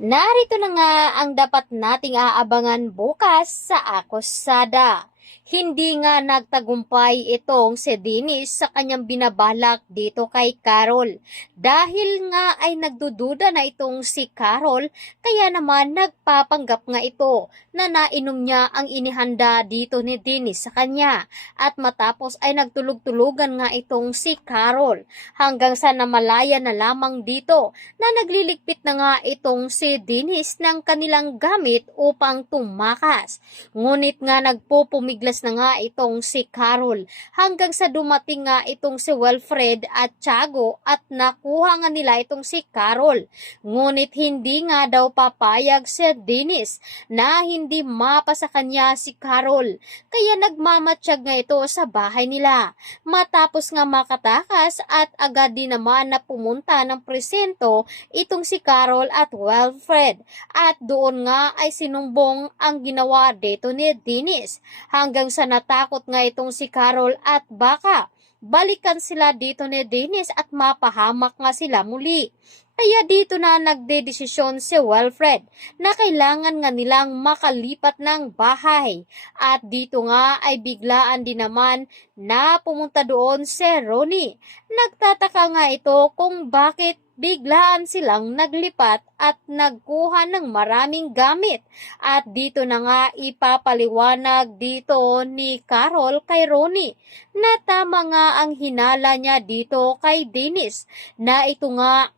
Narito na nga ang dapat nating aabangan bukas sa Akusada. Hindi nga nagtagumpay itong si Dennis sa kanyang binabalak dito kay Carol. Dahil nga ay nagdududa na itong si Carol, kaya naman nagpapanggap nga ito na nainom niya ang inihanda dito ni Dennis sa kanya. At matapos ay nagtulog-tulugan nga itong si Carol hanggang sa namalaya na lamang dito na nagliligpit na nga itong si Dennis ng kanilang gamit upang tumakas. Ngunit nga nagpupumiglas na nga itong si Carol hanggang sa dumating nga itong si Wilfred at Tiago at nakuha nga nila itong si Carol. Ngunit hindi nga daw papayag si Dennis na hindi mapa sa kanya si Carol. Kaya nagmamatsyag nga ito sa bahay nila. Matapos nga makatakas at agad din naman na pumunta ng presento itong si Carol at Wilfred. At doon nga ay sinumbong ang ginawa dito ni Dennis hanggang sa natakot nga itong si Carol at baka balikan sila dito ni Dennis at mapahamak nga sila muli. Kaya dito na nagdedesisyon si Wilfred na kailangan nga nilang makalipat ng bahay. At dito nga ay biglaan din naman na pumunta doon si Ronnie. Nagtataka nga ito kung bakit biglaan silang naglipat at nagkuha ng maraming gamit. At dito na nga ipapaliwanag dito ni Carol kay Ronnie na tama nga ang hinala niya dito kay Dennis na ito nga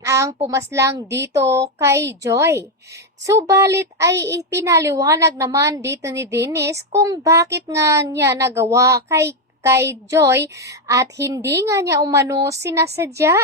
ang pumaslang dito kay Joy. Subalit ay ipinaliwanag naman dito ni Dennis kung bakit nga niya nagawa kay Joy at hindi nga niya umano sinasadya.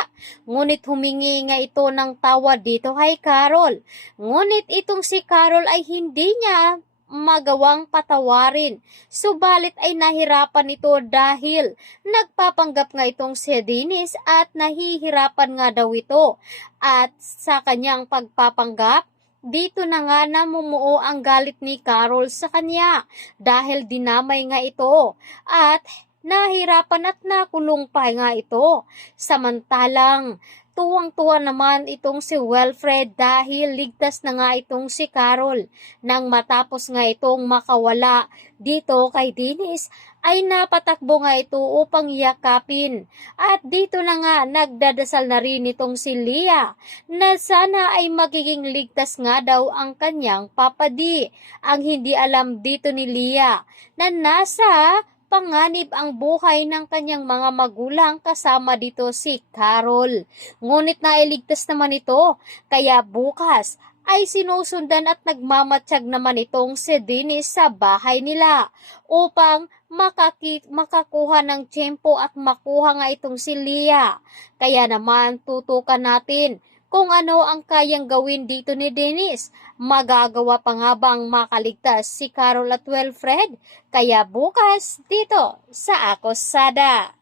Ngunit humingi nga ito ng tawad dito kay Carol. Ngunit itong si Carol ay hindi niya magawang patawarin. Subalit ay nahirapan ito dahil nagpapanggap nga itong si Dennis at nahihirapan nga daw ito. At sa kanyang pagpapanggap, dito na nga namumuo ang galit ni Carol sa kanya dahil dinamay nga ito at nahirapan at nakulong pa nga ito. Samantalang tuwang-tuwa naman itong si Wilfred dahil ligtas na nga itong si Carol. Nang matapos nga itong makawala dito kay Dennis, ay napatakbo nga ito upang yakapin. At dito na nga nagdadasal na rin itong si Leah na sana ay magiging ligtas nga daw ang kanyang papadi. Ang hindi alam dito ni Leah na nasa panganib ang buhay ng kanyang mga magulang kasama dito si Carol. Ngunit nailigtas naman ito, kaya bukas ay sinusundan at nagmamatsyag naman itong si Dennis sa bahay nila upang makakuha ng tiyempo at makuha nga itong si Leah. Kaya naman tutukan natin kung ano ang kayang gawin dito ni Dennis. Magagawa pa nga bang makaligtas si Carol at Wilfred? Kaya bukas dito sa Akusada.